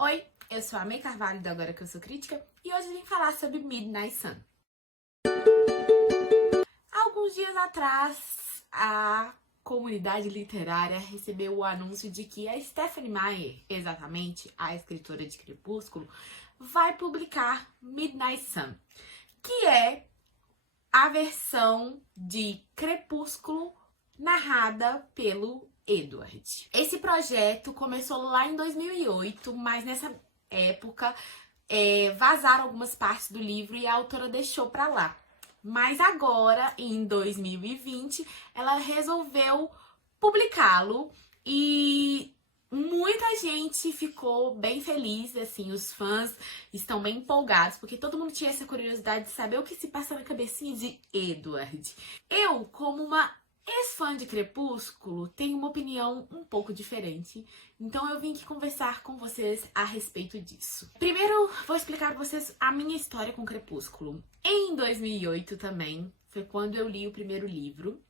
Oi, eu sou a May Carvalho do Agora Que Eu Sou Crítica e hoje eu vim falar sobre Midnight Sun. Alguns dias atrás, a comunidade literária recebeu o anúncio de que a Stephenie Meyer, exatamente a escritora de Crepúsculo, vai publicar Midnight Sun, que é a versão de Crepúsculo narrada pelo Edward. Esse projeto começou lá em 2008, mas nessa época vazaram algumas partes do livro e a autora deixou pra lá. Mas agora, em 2020, ela resolveu publicá-lo e muita gente ficou bem feliz, assim, os fãs estão bem empolgados, porque todo mundo tinha essa curiosidade de saber o que se passa na cabecinha de Edward. Eu, como uma ex-fã de Crepúsculo, tenho uma opinião um pouco diferente, então eu vim aqui conversar com vocês a respeito disso. Primeiro, vou explicar pra vocês a minha história com Crepúsculo. Em 2008 também, foi quando eu li o primeiro livro.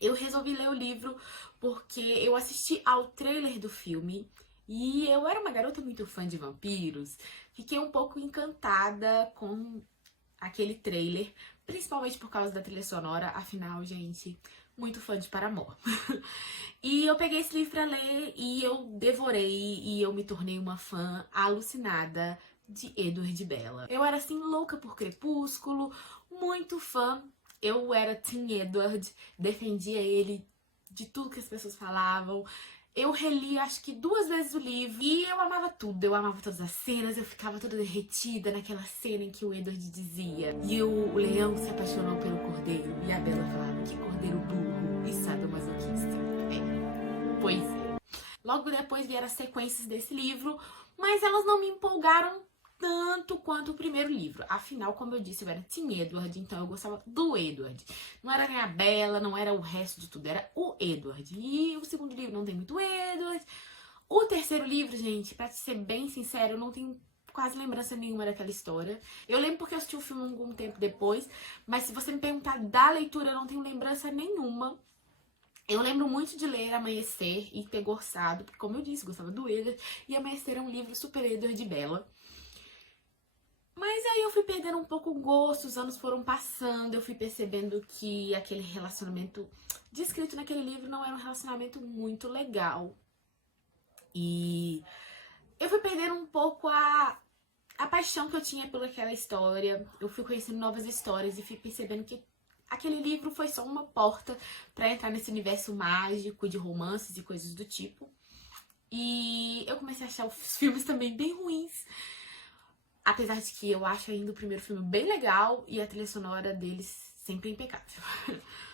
Eu resolvi ler o livro porque eu assisti ao trailer do filme e eu era uma garota muito fã de vampiros. Fiquei um pouco encantada com aquele trailer, principalmente por causa da trilha sonora, afinal, gente, muito fã de Paramore. E eu peguei esse livro pra ler e eu devorei e eu me tornei uma fã alucinada de Edward Bella. Eu era assim louca por Crepúsculo, muito fã. Eu era Team Edward, defendia ele de tudo que as pessoas falavam. Eu reli acho que 2 vezes o livro e eu amava tudo, eu amava todas as cenas, eu ficava toda derretida naquela cena em que o Edward dizia e o leão se apaixonou pelo cordeiro e a Bella falava que cordeiro burro e sadomasoquista. Pois é. Logo depois vieram as sequências desse livro, mas elas não me empolgaram tanto quanto o primeiro livro. Afinal, como eu disse, eu era Team Edward, então eu gostava do Edward. Não era nem a Bella, não era o resto de tudo, era o Edward. E o segundo livro não tem muito Edward. O terceiro livro, gente, pra ser bem sincero, eu não tenho quase lembrança nenhuma daquela história. Eu lembro porque eu assisti o filme algum tempo depois, mas se você me perguntar da leitura, eu não tenho lembrança nenhuma. Eu lembro muito de ler Amanhecer e ter gostado, porque como eu disse, gostava do Edward, e Amanhecer é um livro super Edward de Bella. Mas aí eu fui perdendo um pouco o gosto, os anos foram passando, eu fui percebendo que aquele relacionamento descrito naquele livro não era um relacionamento muito legal. E eu fui perdendo um pouco a paixão que eu tinha por aquela história. Eu fui conhecendo novas histórias e fui percebendo que aquele livro foi só uma porta pra entrar nesse universo mágico de romances e coisas do tipo. E eu comecei a achar os filmes também bem ruins. Apesar de que eu acho ainda o primeiro filme bem legal e a trilha sonora deles sempre impecável.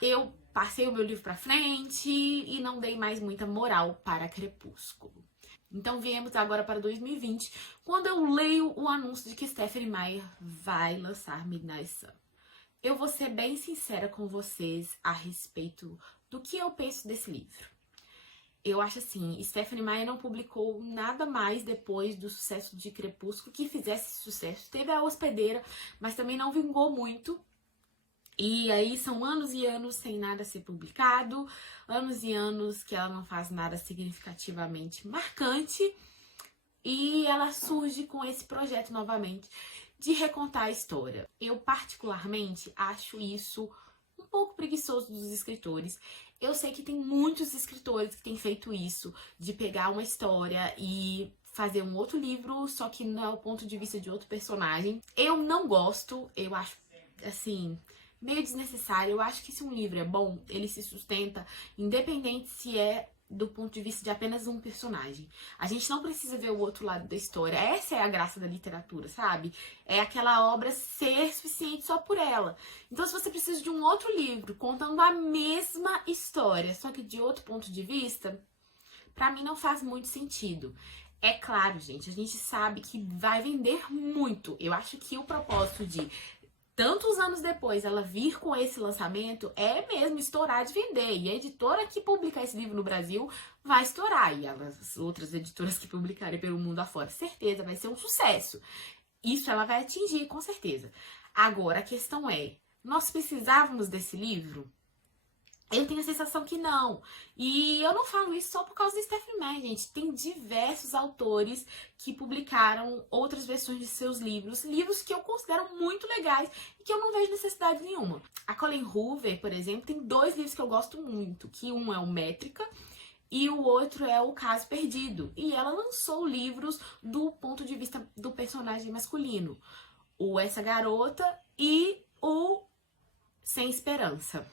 Eu passei o meu livro pra frente e não dei mais muita moral para Crepúsculo. Então viemos agora para 2020, quando eu leio o anúncio de que Stephenie Meyer vai lançar Midnight Sun. Eu vou ser bem sincera com vocês a respeito do que eu penso desse livro. Eu acho assim, Stephenie Meyer não publicou nada mais depois do sucesso de Crepúsculo que fizesse sucesso. Teve a Hospedeira, mas também não vingou muito. E aí são anos e anos sem nada ser publicado, anos e anos que ela não faz nada significativamente marcante. E ela surge com esse projeto novamente de recontar a história. Eu particularmente acho isso um pouco preguiçoso dos escritores. Eu sei que tem muitos escritores que têm feito isso, de pegar uma história e fazer um outro livro, só que não é o ponto de vista de outro personagem. Eu não gosto, eu acho, assim, meio desnecessário. Eu acho que se um livro é bom, ele se sustenta, independente se é do ponto de vista de apenas um personagem. A gente não precisa ver o outro lado da história. Essa é a graça da literatura, sabe? É aquela obra ser suficiente só por ela. Então, se você precisa de um outro livro contando a mesma história, só que de outro ponto de vista, pra mim não faz muito sentido. É claro, gente, a gente sabe que vai vender muito. Eu acho que o propósito de tantos anos depois ela vir com esse lançamento é mesmo estourar de vender. E a editora que publicar esse livro no Brasil vai estourar. E as outras editoras que publicarem pelo mundo afora, certeza, vai ser um sucesso. Isso ela vai atingir, com certeza. Agora, a questão é, nós precisávamos desse livro? Eu tenho a sensação que não. E eu não falo isso só por causa do Stephenie Meyer, gente. Tem diversos autores que publicaram outras versões de seus livros. Livros que eu considero muito legais e que eu não vejo necessidade nenhuma. A Colleen Hoover, por exemplo, tem 2 livros que eu gosto muito. Que um é o Métrica e o outro é o Caso Perdido. E ela lançou livros do ponto de vista do personagem masculino. O Essa Garota e o Sem Esperança.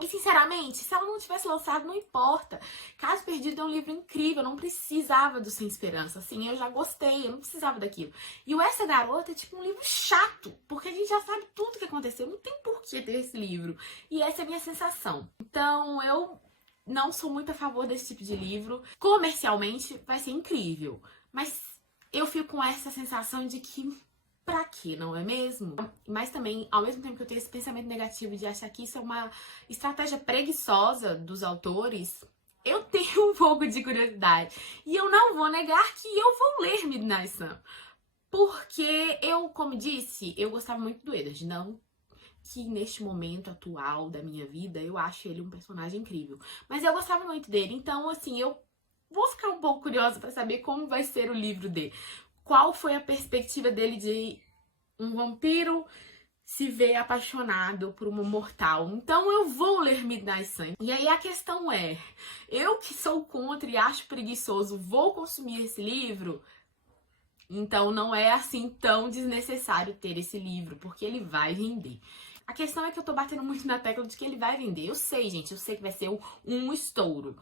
E, sinceramente, se ela não tivesse lançado, não importa. Caso Perdido é um livro incrível, eu não precisava do Sem Esperança. Assim, eu já gostei, eu não precisava daquilo. E o Essa Garota é tipo um livro chato, porque a gente já sabe tudo o que aconteceu. Não tem por que ter esse livro. E essa é a minha sensação. Então, eu não sou muito a favor desse tipo de livro. Comercialmente, vai ser incrível. Mas eu fico com essa sensação de que... pra quê, não é mesmo? Mas também, ao mesmo tempo que eu tenho esse pensamento negativo de achar que isso é uma estratégia preguiçosa dos autores, eu tenho um pouco de curiosidade. E eu não vou negar que eu vou ler Midnight Sun. Porque eu, como disse, eu gostava muito do Eddard. Não que neste momento atual da minha vida eu acho ele um personagem incrível. Mas eu gostava muito dele. Então, assim, eu vou ficar um pouco curiosa pra saber como vai ser o livro dele. Qual foi a perspectiva dele de um vampiro se ver apaixonado por uma mortal? Então eu vou ler Midnight Sun. E aí a questão é, eu que sou contra e acho preguiçoso, vou consumir esse livro? Então não é assim tão desnecessário ter esse livro, porque ele vai vender. A questão é que eu tô batendo muito na tecla de que ele vai vender. Eu sei, gente, eu sei que vai ser um estouro.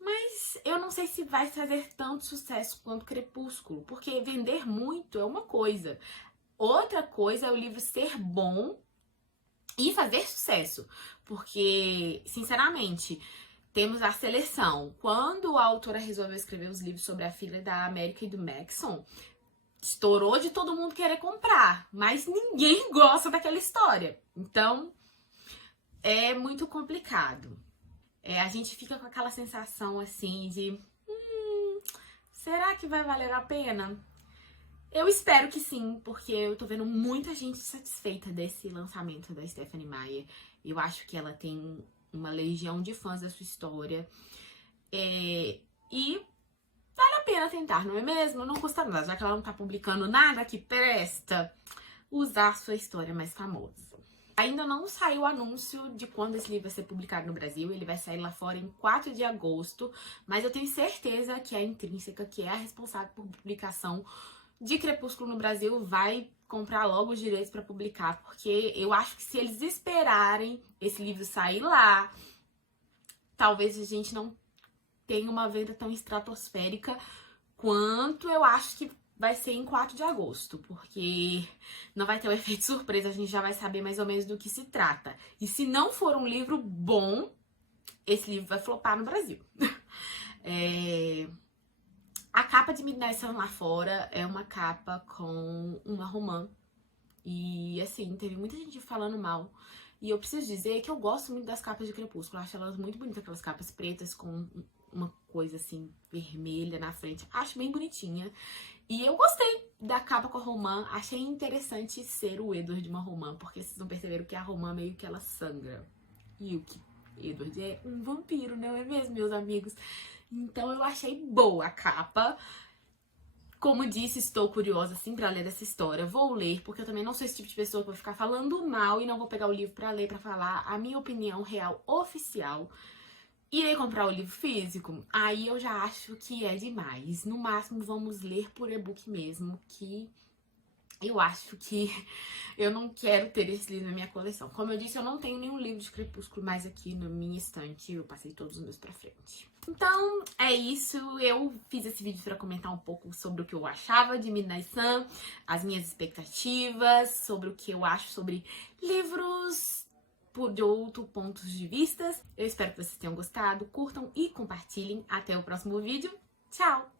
Mas eu não sei se vai fazer tanto sucesso quanto Crepúsculo, porque vender muito é uma coisa. Outra coisa é o livro ser bom e fazer sucesso. Porque, sinceramente, temos a seleção. Quando a autora resolveu escrever os livros sobre a filha da América e do Maxon, estourou de todo mundo querer comprar, mas ninguém gosta daquela história. Então, é muito complicado. A gente fica com aquela sensação assim de... será que vai valer a pena? Eu espero que sim, porque eu tô vendo muita gente satisfeita desse lançamento da Stephenie Meyer. Eu acho que ela tem uma legião de fãs da sua história. E vale a pena tentar, não é mesmo? Não custa nada, já que ela não tá publicando nada que presta, usar a sua história mais famosa. Ainda não saiu o anúncio de quando esse livro vai ser publicado no Brasil. Ele vai sair lá fora em 4 de agosto. Mas eu tenho certeza que a Intrínseca, que é a responsável por publicação de Crepúsculo no Brasil, vai comprar logo os direitos para publicar. Porque eu acho que se eles esperarem esse livro sair lá, talvez a gente não tenha uma venda tão estratosférica quanto eu acho que vai ser em 4 de agosto, porque não vai ter o efeito surpresa, a gente já vai saber mais ou menos do que se trata. E se não for um livro bom, esse livro vai flopar no Brasil. A capa de Midnight Sun lá fora é uma capa com uma romã. E assim, teve muita gente falando mal. E eu preciso dizer que eu gosto muito das capas de Crepúsculo. Eu acho elas muito bonitas, aquelas capas pretas com uma coisa assim, vermelha na frente. Acho bem bonitinha. E eu gostei da capa com a romã. Achei interessante ser o Edward de uma romã, porque vocês não perceberam que a romã meio que ela sangra. E o que Edward é um vampiro, não é mesmo, meus amigos? Então eu achei boa a capa. Como disse, estou curiosa assim pra ler essa história. Vou ler, porque eu também não sou esse tipo de pessoa que vai ficar falando mal e não vou pegar o livro pra ler, pra falar a minha opinião real, oficial. Irei comprar o livro físico? Aí eu já acho que é demais. No máximo, vamos ler por e-book mesmo, que eu acho que eu não quero ter esse livro na minha coleção. Como eu disse, eu não tenho nenhum livro de Crepúsculo mais aqui na minha estante. Eu passei todos os meus pra frente. Então, é isso. Eu fiz esse vídeo pra comentar um pouco sobre o que eu achava de Midnight Sun, as minhas expectativas, sobre o que eu acho sobre livros de outros pontos de vista. Eu espero que vocês tenham gostado, curtam e compartilhem. Até o próximo vídeo. Tchau!